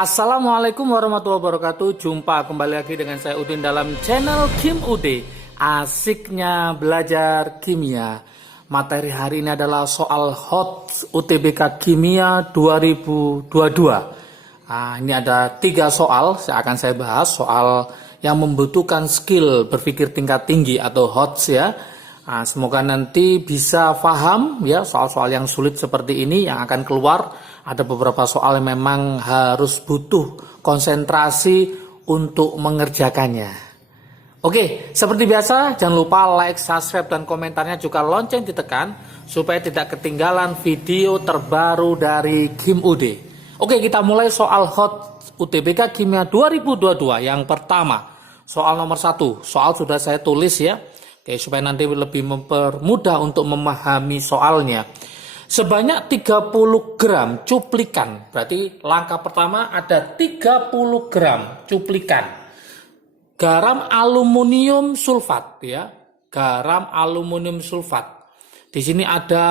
Assalamualaikum warahmatullahi wabarakatuh. Jumpa kembali lagi dengan saya Udin dalam channel Kim Ude. Asiknya belajar kimia. Materi hari ini adalah soal HOT UTBK Kimia 2022. Ini ada 3 soal akan saya bahas. Soal yang membutuhkan skill berpikir tingkat tinggi atau HOT ya. Semoga nanti bisa paham ya soal-soal yang sulit seperti ini yang akan keluar. Ada beberapa soal yang memang harus butuh konsentrasi untuk mengerjakannya. Oke, seperti biasa jangan lupa like, subscribe, dan komentarnya juga lonceng ditekan supaya tidak ketinggalan video terbaru dari Kim Ude. Oke, kita mulai soal HOT UTBK Kimia 2022 yang pertama. Soal nomor 1, soal sudah saya tulis ya. Oke, supaya nanti lebih mempermudah untuk memahami soalnya. Sebanyak 30 gram cuplikan, berarti langkah pertama ada 30 gram cuplikan garam aluminium sulfat ya, garam aluminium sulfat. Di sini ada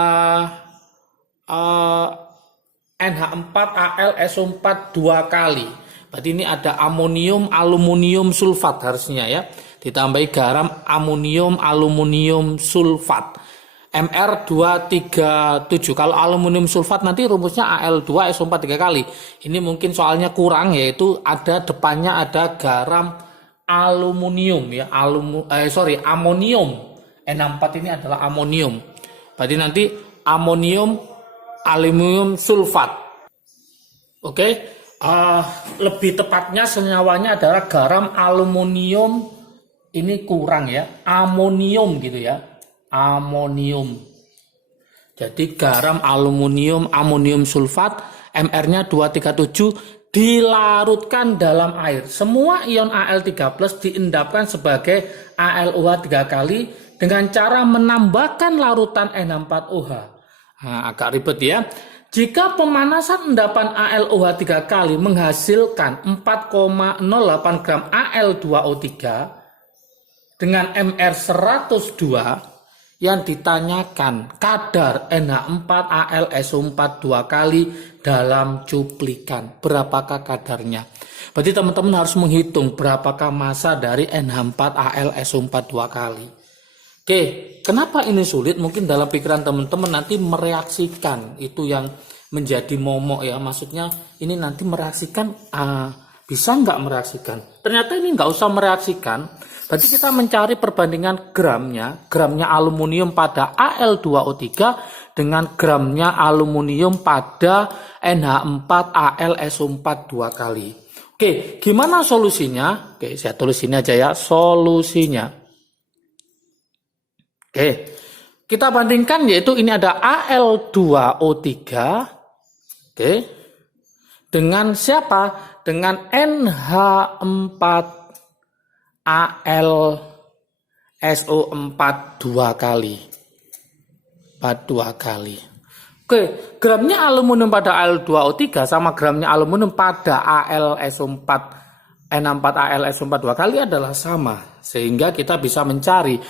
NH4AlSO4 2 kali. Berarti ini ada amonium aluminium sulfat harusnya ya. Ditambahi garam amonium aluminium sulfat. MR237. Kalau aluminium sulfat nanti rumusnya Al2SO4 3 kali. Ini mungkin soalnya kurang, yaitu ada depannya ada garam aluminium ya, amonium. N4 ini adalah amonium. Berarti nanti amonium aluminium sulfat. Oke. Lebih tepatnya senyawanya adalah garam aluminium, ini kurang ya, amonium gitu ya. Amonium. Jadi garam aluminium amonium sulfat MR-nya 237 dilarutkan dalam air. Semua ion Al3+ diendapkan sebagai AlOH 3 kali dengan cara menambahkan larutan N4OH. Agak ribet ya. Jika pemanasan endapan AlOH 3 kali menghasilkan 4,08 gram Al2O3 dengan MR 102, yang ditanyakan kadar NH4AlSO4 2 kali dalam cuplikan. Berapakah kadarnya? Berarti teman-teman harus menghitung berapakah massa dari NH4AlSO4 2 kali. Oke, kenapa ini sulit? Mungkin dalam pikiran teman-teman nanti mereaksikan, itu yang menjadi momok ya. Maksudnya ini nanti mereaksikan, bisa nggak mereaksikan? Ternyata ini nggak usah mereaksikan. Berarti kita mencari perbandingan gramnya aluminium pada Al2O3 dengan gramnya aluminium pada NH4AlSO4 2 kali. Oke, gimana solusinya? Oke, saya tulis ini aja ya, solusinya. Oke, kita bandingkan, yaitu ini ada Al2O3, oke, dengan siapa? Dengan NH4 AlSO4 2 kali. 2 kali. Oke, gramnya aluminium pada Al2O3 sama gramnya aluminium pada AlSO4 N4AlSO4 2 kali adalah sama. Sehingga kita bisa mencari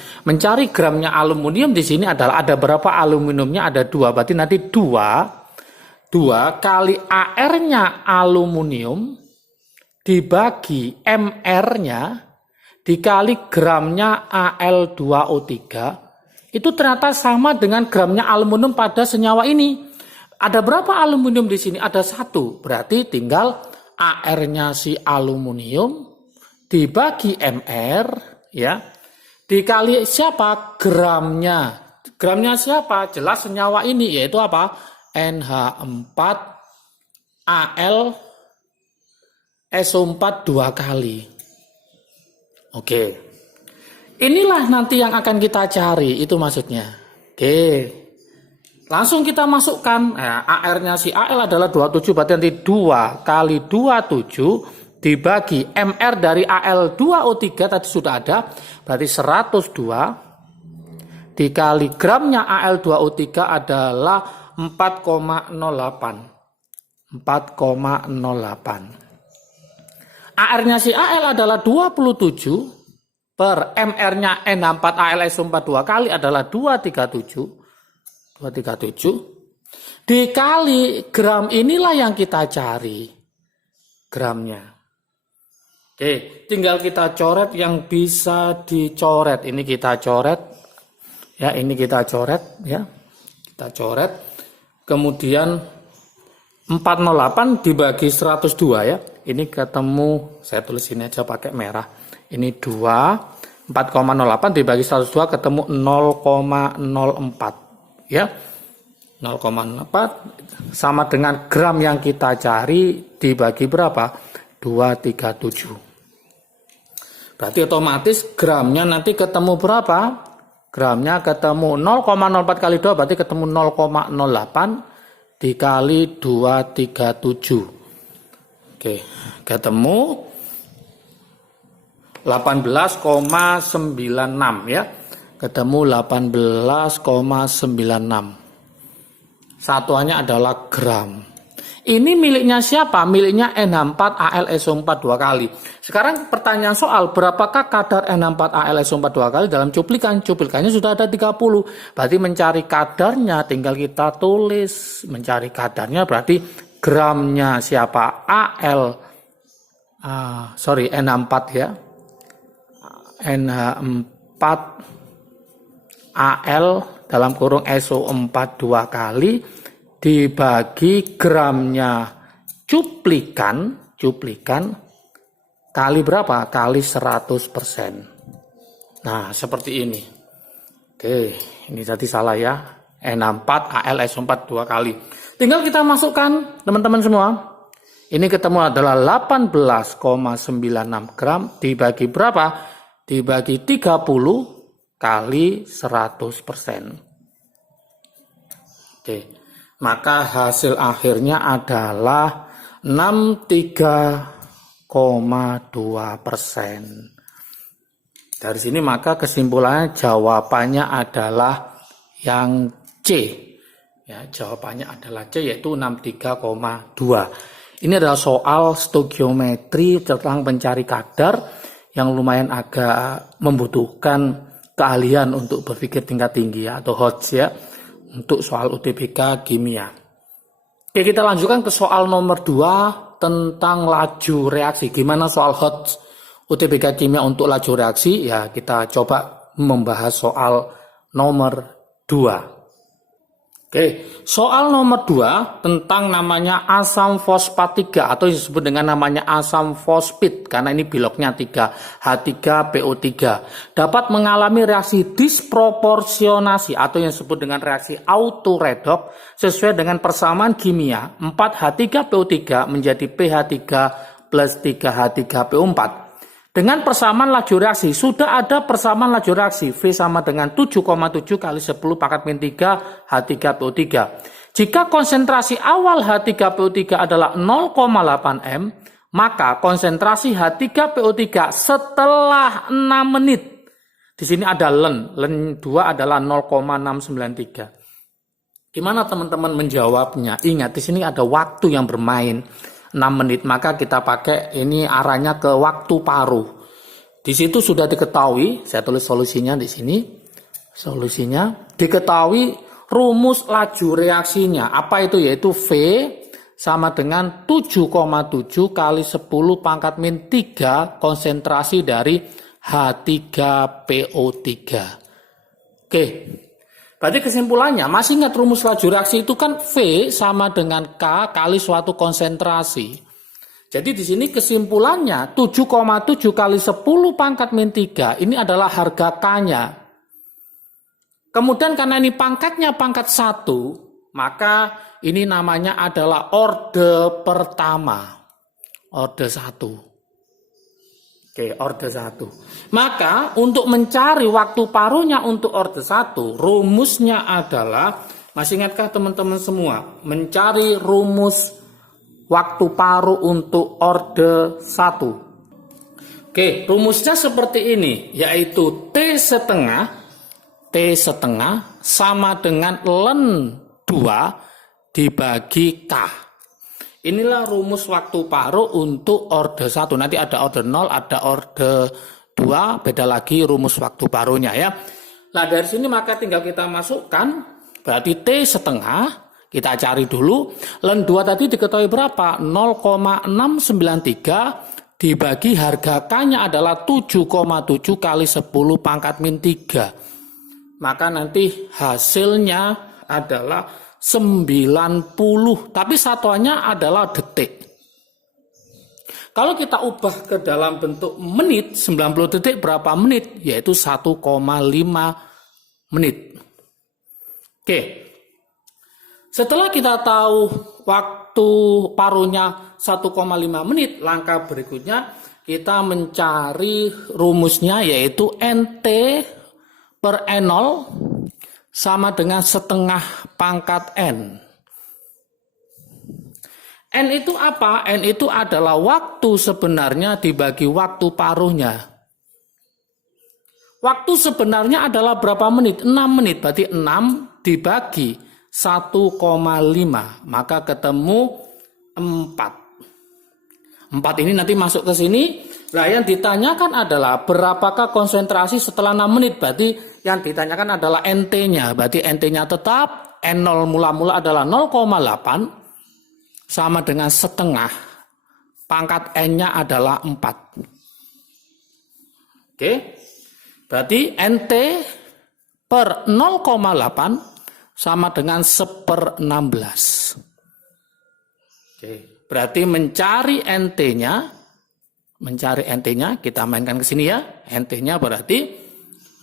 gramnya aluminium. Di sini adalah ada berapa aluminiumnya? Ada 2. Berarti nanti 2 kali AR-nya aluminium dibagi MR-nya dikali gramnya Al2O3, itu ternyata sama dengan gramnya aluminium pada senyawa ini. Ada berapa aluminium di sini? Ada 1. Berarti tinggal AR-nya si aluminium dibagi MR ya, dikali siapa? Gramnya. Gramnya siapa? Jelas senyawa ini, yaitu apa? NH4AlSO4 2 kali. Oke, inilah nanti yang akan kita cari, itu maksudnya. Oke, langsung kita masukkan. AR-nya si Al adalah 27, berarti nanti 2 kali 27 dibagi MR dari Al2O3 tadi sudah ada, berarti 102 dikali gramnya Al2O3 adalah 4,08. AR-nya si Al adalah 27 per MR-nya N4AlSO4 2 kali adalah 237. Dikali gram inilah yang kita cari. gramnya. Oke, tinggal kita coret yang bisa dicoret. Ini kita coret. Ya, ini kita coret ya. Kita coret. Kemudian 408 dibagi 102 ya. Ini ketemu, saya tulis ini aja pakai merah. Ini 2, 4,08 dibagi 102 ketemu 0,04 ya. 0,04 sama dengan gram yang kita cari dibagi berapa? 237. Berarti otomatis gramnya nanti ketemu berapa? Gramnya ketemu 0,04 kali 2 berarti ketemu 0,08 dikali 237. Oke, ketemu 18,96 ya. Ketemu 18,96. Satuannya adalah gram. Ini miliknya siapa? Miliknya N64AlSO4 2 kali. Sekarang pertanyaan soal, berapakah kadar N64AlSO4 2 kali dalam cuplikan? Cuplikannya sudah ada 30. Berarti mencari kadarnya tinggal kita tulis. Mencari kadarnya berarti gramnya siapa? N64 ya. NH4 AL dalam kurung SO4 2 kali dibagi gramnya cuplikan kali berapa? Kali 100%. Nah, seperti ini. Oke, ini tadi salah ya. N64 AL SO4 2 kali. Tinggal kita masukkan teman-teman semua. Ini ketemu adalah 18,96 gram dibagi berapa? Dibagi 30 kali 100%. Oke, maka hasil akhirnya adalah 63,2%. Dari sini maka kesimpulannya jawabannya adalah yang C. Ya, jawabannya adalah C yaitu 63,2. Ini adalah soal stokiometri tentang pencari kadar yang lumayan agak membutuhkan keahlian untuk berpikir tingkat tinggi ya, atau HOTS ya. Untuk soal UTBK kimia. Oke, kita lanjutkan ke soal nomor 2 tentang laju reaksi. Gimana soal HOTS UTBK kimia untuk laju reaksi? Ya, kita coba membahas soal nomor 2. Oke, soal nomor 2 tentang namanya asam fosfat 3 atau disebut dengan namanya asam fosfit karena ini biloknya 3, H3PO3 dapat mengalami reaksi disproporsionasi atau yang disebut dengan reaksi autoredoks sesuai dengan persamaan kimia 4H3PO3 menjadi pH3 plus 3H3PO4. Dengan persamaan laju reaksi, sudah ada persamaan laju reaksi V sama dengan 7,7 kali 10 pangkat min 3 H3PO3. Jika konsentrasi awal H3PO3 adalah 0,8 M, maka konsentrasi H3PO3 setelah 6 menit. Di sini ada len 2 adalah 0,693. Gimana teman-teman menjawabnya? Ingat, di sini ada waktu yang bermain. 6 menit, maka kita pakai ini arahnya ke waktu paruh. Di situ sudah diketahui, saya tulis solusinya di sini. Solusinya diketahui rumus laju reaksinya. Apa itu? Yaitu V sama dengan 7,7 kali 10 pangkat min 3 konsentrasi dari H3PO3. Oke. Berarti kesimpulannya, masih ingat rumus laju reaksi itu kan V sama dengan K kali suatu konsentrasi. Jadi di sini kesimpulannya 7,7 kali 10 pangkat min 3 ini adalah harga K-nya. Kemudian karena ini pangkatnya pangkat 1, maka ini namanya adalah orde pertama. Orde 1. Oke, orde 1. Maka untuk mencari waktu paruhnya untuk orde 1, rumusnya adalah, masih ingatkah teman-teman semua? Mencari rumus waktu paruh untuk orde 1. Oke, rumusnya seperti ini, yaitu T setengah sama dengan len 2 dibagi K. Inilah rumus waktu paruh untuk orde 1. Nanti ada orde 0, ada orde 2, beda lagi rumus waktu paruhnya ya. Nah, dari sini maka tinggal kita masukkan, berarti T setengah Kita cari dulu. Ln 2 tadi diketahui berapa? 0,693 dibagi harga K-nya adalah 7,7 kali 10 pangkat min 3. Maka nanti hasilnya adalah 90. Tapi satuannya adalah detik. Kalau kita ubah ke dalam bentuk menit, 90 detik berapa menit? Yaitu 1,5 menit. Oke. Setelah kita tahu waktu paruhnya 1,5 menit, langkah berikutnya kita mencari rumusnya yaitu NT per N0 sama dengan setengah pangkat N. N itu apa? N itu adalah waktu sebenarnya dibagi waktu paruhnya. Waktu sebenarnya adalah berapa menit? 6 menit, berarti 6 dibagi 1,5, maka ketemu 4. 4 ini nanti masuk ke sini. Nah, yang ditanyakan adalah berapakah konsentrasi setelah 6 menit. Berarti yang ditanyakan adalah NT-nya. Berarti NT-nya tetap N0 mula-mula adalah 0,8 sama dengan setengah. Pangkat N-nya adalah 4. Oke. Berarti NT per 0,8 sama dengan 1/16. Oke, berarti mencari NT-nya kita mainkan ke sini ya. NT-nya berarti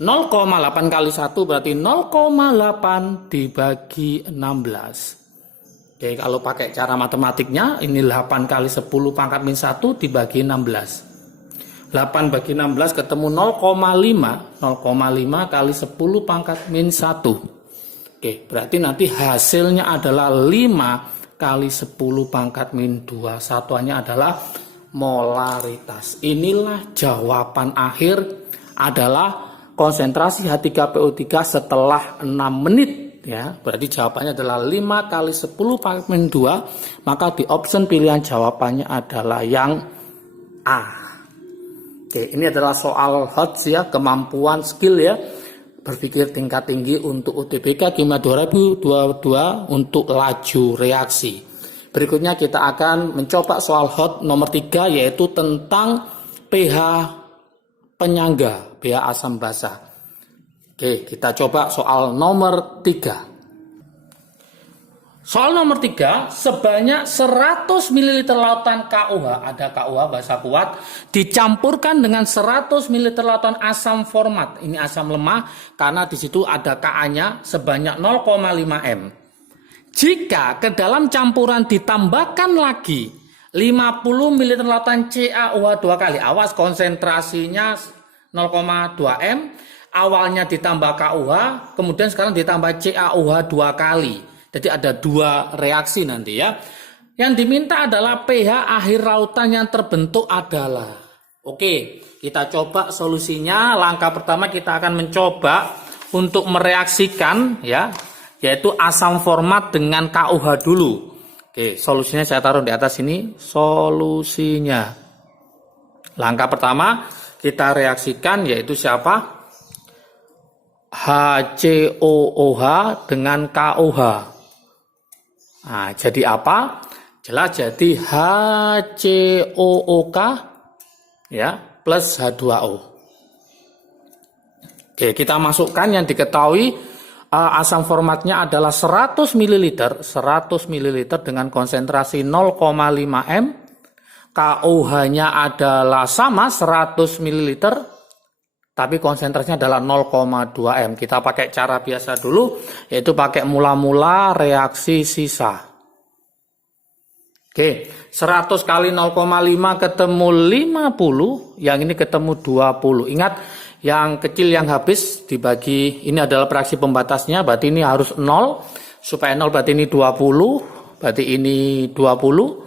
0,8 kali 1 berarti 0,8 dibagi 16. Oke, kalau pakai cara matematiknya ini 8 kali 10 pangkat min 1 dibagi 16. 8 bagi 16 ketemu 0,5. 0,5 kali 10 pangkat min 1. Oke, berarti nanti hasilnya adalah 5 kali 10 pangkat min 2. Satuannya adalah molaritas. Inilah jawaban akhir adalah konsentrasi H3PO3 setelah 6 menit. Ya, berarti jawabannya adalah 5 kali 10 pangkat min 2. Maka di option pilihan jawabannya adalah yang A. Oke, ini adalah soal HOTS ya, kemampuan skill ya. Berpikir tingkat tinggi untuk UTBK Kimia 2022 untuk laju reaksi. Berikutnya kita akan mencoba soal hot nomor 3 yaitu tentang pH penyangga, pH asam basa. Oke, kita coba soal nomor 3. Soal nomor 3, sebanyak 100 ml lautan KUH, ada KUH bahasa kuat, dicampurkan dengan 100 ml lautan asam format. Ini asam lemah karena di situ ada Ka-nya sebanyak 0,5 m. Jika ke dalam campuran ditambahkan lagi 50 ml lautan CaOH 2 kali, awas konsentrasinya 0,2 m, awalnya ditambah KUH, kemudian sekarang ditambah CaOH 2 kali. Jadi ada 2 reaksi nanti ya. Yang diminta adalah pH akhir lautan yang terbentuk adalah. Oke, kita coba solusinya. Langkah pertama kita akan mencoba untuk mereaksikan ya, yaitu asam format dengan KUH dulu. Oke, solusinya saya taruh di atas ini. Solusinya. Langkah pertama kita reaksikan yaitu siapa? HCOOH dengan KOH. Nah, jadi apa? Jelas jadi HCOOK ya plus H2O. Oke, kita masukkan yang diketahui asam formatnya adalah 100 ml dengan konsentrasi 0,5 m. KOH-nya adalah sama 100 ml tapi konsentrasinya adalah 0,2 m. Kita pakai cara biasa dulu, yaitu pakai mula-mula reaksi sisa. Oke, 100 kali 0,5 ketemu 50, yang ini ketemu 20. Ingat, yang kecil yang habis dibagi, ini adalah reaksi pembatasnya, berarti ini harus 0. Supaya 0 berarti ini 20, berarti ini 20,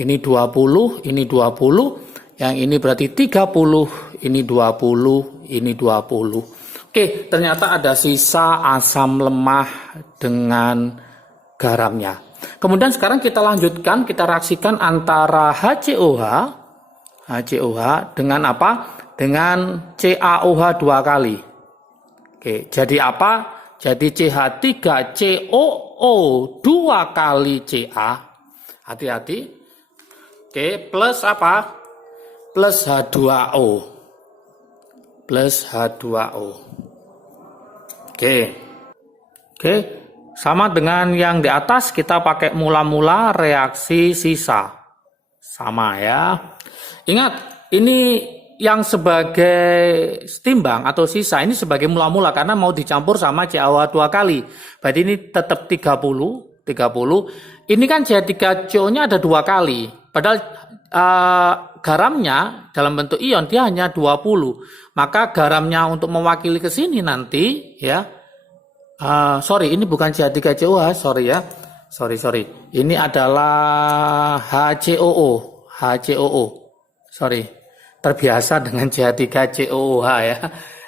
ini 20, ini 20. Yang ini berarti 30, ini 20, ini 20. Oke, ternyata ada sisa asam lemah dengan garamnya. Kemudian sekarang kita lanjutkan, kita reaksikan antara HCOH dengan apa? Dengan CaOH 2 kali. Oke, jadi apa? Jadi CH3COO 2 kali Ca. Hati-hati. Oke, plus apa? Plus H2O. Plus H2O. Oke. Oke, sama dengan yang di atas, kita pakai mula-mula reaksi sisa. Sama ya. Ingat, ini yang sebagai timbang atau sisa ini sebagai mula-mula karena mau dicampur sama CaOH 2 kali. Berarti ini tetap 30. Ini kan CH3CO-nya ada 2 kali. Padahal garamnya dalam bentuk ion dia hanya 20. Maka garamnya untuk mewakili ke sini nanti ya. Sorry, ini bukan CH3COH, sorry ya. Sorry. Ini adalah HCOO. Sorry. Terbiasa dengan CH3COOH ya.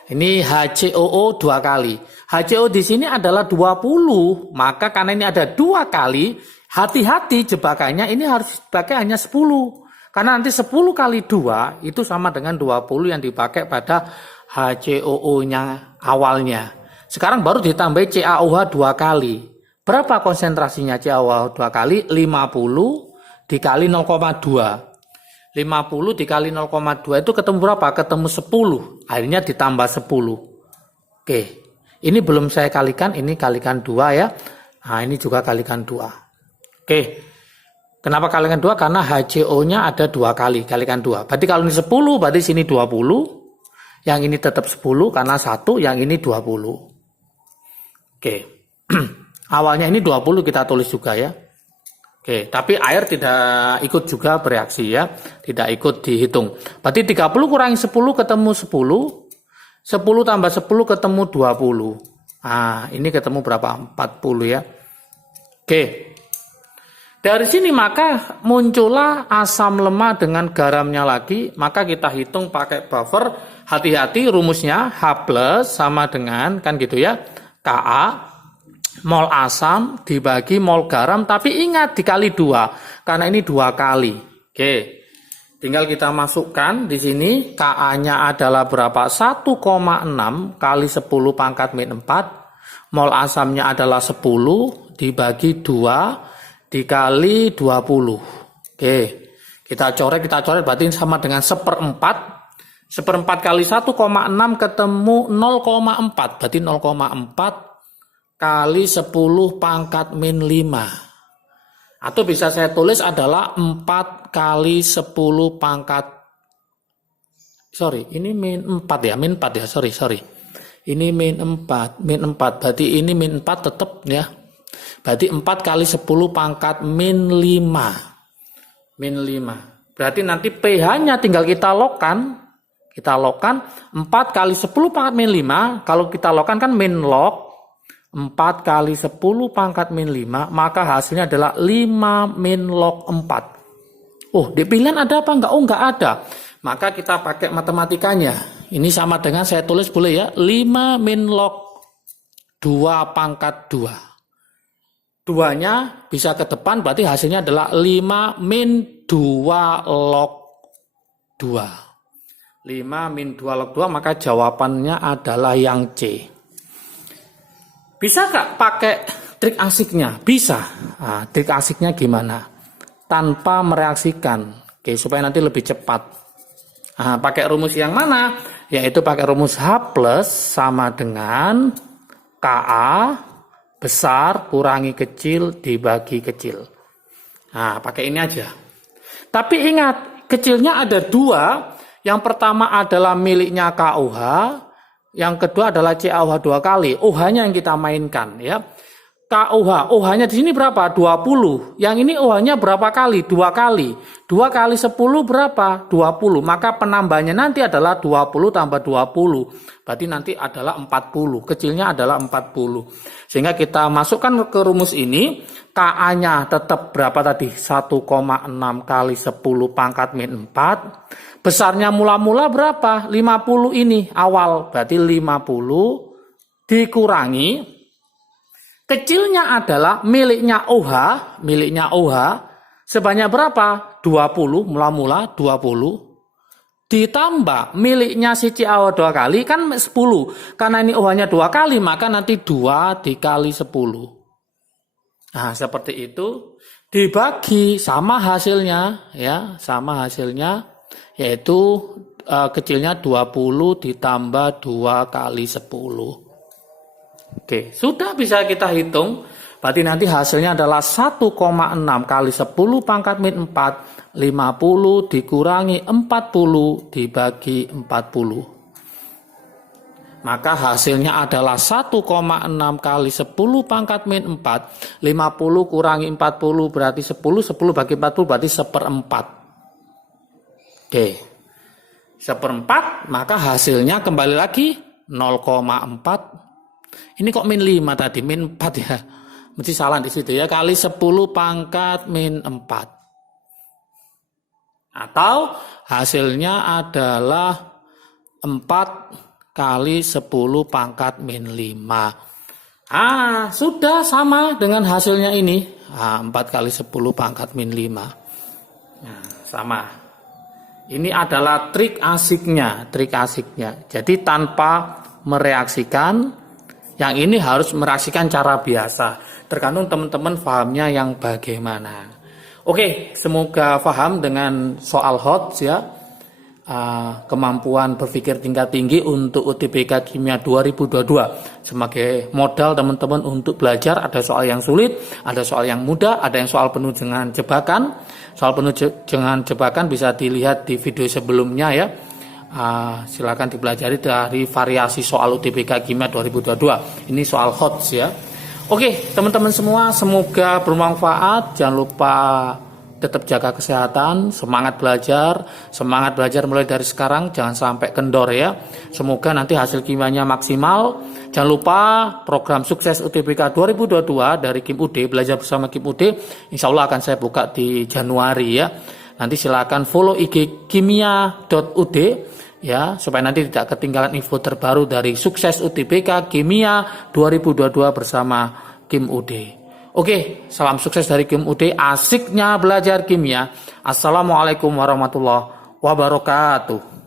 Ini HCOO 2 kali. HCO di sini adalah 20. Maka karena ini ada 2 kali, hati-hati jebakannya ini harus dipakai hanya 10. Karena nanti 10 kali 2 itu sama dengan 20 yang dipakai pada HCOO-nya awalnya. Sekarang baru ditambah CaOH 2 kali. Berapa konsentrasinya CaOH 2 kali? 50 dikali 0,2. 50 dikali 0,2 itu ketemu berapa? Ketemu 10. Akhirnya ditambah 10. Oke. Ini belum saya kalikan. Ini kalikan 2 ya. Nah ini juga kalikan 2. Oke. Kenapa kalikan 2? Karena HCO-nya ada 2 kali. Kalikan 2. Berarti kalau ini 10, berarti sini 20. Yang ini tetap 10 karena 1. Yang ini 20. Oke. Awalnya ini 20 kita tulis juga ya. Oke, tapi air tidak ikut juga bereaksi ya. Tidak ikut dihitung. Berarti 30 kurangi 10 ketemu 10. 10 tambah 10 ketemu 20. Nah, ini ketemu berapa? 40 ya. Oke. Dari sini maka muncullah asam lemah dengan garamnya lagi. Maka kita hitung pakai buffer. Hati-hati rumusnya H+ sama dengan kan gitu ya. Ka mol asam dibagi mol garam, tapi ingat dikali 2 karena ini 2 kali. Oke. Tinggal kita masukkan di sini Ka-nya adalah berapa? 1,6 kali 10 pangkat min 4. Mol asamnya adalah 10 dibagi 2 dikali 20. Oke. Kita coret berarti sama dengan 1/4. 1/4 kali 1,6 ketemu 0,4. Berarti 0,4 kali 10 pangkat min 5. Atau bisa saya tulis adalah 4 kali 10 pangkat. Sorry, ini min 4 ya, min 4 ya, sorry. Ini min 4. Berarti ini min 4 tetap ya. Berarti 4 kali 10 pangkat min 5. Min 5. Berarti nanti pH-nya tinggal kita logkan. 4 kali 10 pangkat min 5. Kalau kita logkan kan min log 4 kali 10 pangkat min 5. Maka hasilnya adalah 5 min log 4. Oh, di pilihan ada apa enggak? Oh, enggak ada. Maka kita pakai matematikanya. Ini sama dengan saya tulis boleh ya. 5 min log 2 pangkat 2. 2-nya bisa ke depan berarti hasilnya adalah 5 min 2 log 2. 5 min 2 log 2, maka jawabannya adalah yang C. Bisa nggak pakai trik asiknya? Bisa. Nah, trik asiknya gimana? Tanpa mereaksikan. Oke, supaya nanti lebih cepat. Nah, pakai rumus yang mana? Yaitu pakai rumus H+ sama dengan Ka besar kurangi kecil dibagi kecil. Nah, pakai ini aja. Tapi ingat, kecilnya ada 2. Yang pertama adalah miliknya KOH, yang kedua adalah CaOH 2 kali. OH-nya yang kita mainkan ya. KOH, OH-nya di sini berapa? 20. Yang ini OH-nya berapa kali? 2 kali. 2 kali 10 berapa? 20. Maka penambahnya nanti adalah 20 tambah 20. Berarti nanti adalah 40. Kecilnya adalah 40. Sehingga kita masukkan ke rumus ini. Ka-nya tetap berapa tadi? 1,6 kali 10 pangkat min 4. Besarnya mula-mula berapa? 50 ini awal. Berarti 50 dikurangi. Kecilnya adalah miliknya OH sebanyak berapa? 20, mula-mula 20. ditambah miliknya si Ciao 2 kali kan 10. Karena ini OH-nya 2 kali, maka nanti 2 dikali 10. Nah, seperti itu. Dibagi sama hasilnya, ya, sama hasilnya, yaitu kecilnya 20 ditambah 2 kali 10. Oke, sudah bisa kita hitung. Berarti nanti hasilnya adalah 1,6 kali 10 pangkat min 4, 50 dikurangi 40 dibagi 40. Maka hasilnya adalah 1,6 kali 10 pangkat min 4, 50 kurangi 40 berarti 10, 10 bagi 40 berarti 1/4. Oke, 1/4, maka hasilnya kembali lagi 0,4. Ini kok min 5 tadi, min 4 ya. Mesti salah di situ ya, kali 10 pangkat min 4. Atau hasilnya adalah 4 kali 10 pangkat min 5. Sudah sama dengan hasilnya ini. 4 kali 10 pangkat min 5. Nah, sama. Ini adalah trik asiknya. Jadi tanpa mereaksikan, yang ini harus mereaksikan cara biasa. Tergantung teman-teman pahamnya yang bagaimana. Oke, semoga paham dengan soal HOTS ya. Kemampuan berpikir tingkat tinggi untuk UTBK Kimia 2022 sebagai modal teman-teman untuk belajar. Ada soal yang sulit, ada soal yang mudah, ada yang soal penuh dengan jebakan. Soal penuh dengan jebakan bisa dilihat di video sebelumnya ya. Silakan dipelajari dari variasi soal UTBK Kimia 2022. Ini soal HOTS ya. Oke, teman-teman semua, semoga bermanfaat. Jangan lupa tetap jaga kesehatan, semangat belajar mulai dari sekarang, jangan sampai kendor ya. Semoga nanti hasil kimianya maksimal. Jangan lupa program sukses UTBK 2022 dari Kim UD, belajar bersama Kim UD, insya Allah akan saya buka di Januari ya. Nanti silakan follow IG kimia.ud ya, supaya nanti tidak ketinggalan info terbaru dari sukses UTBK Kimia 2022 bersama Kim UD. Oke, salam sukses dari Kim UD, asiknya belajar kimia. Assalamualaikum warahmatullahi wabarakatuh.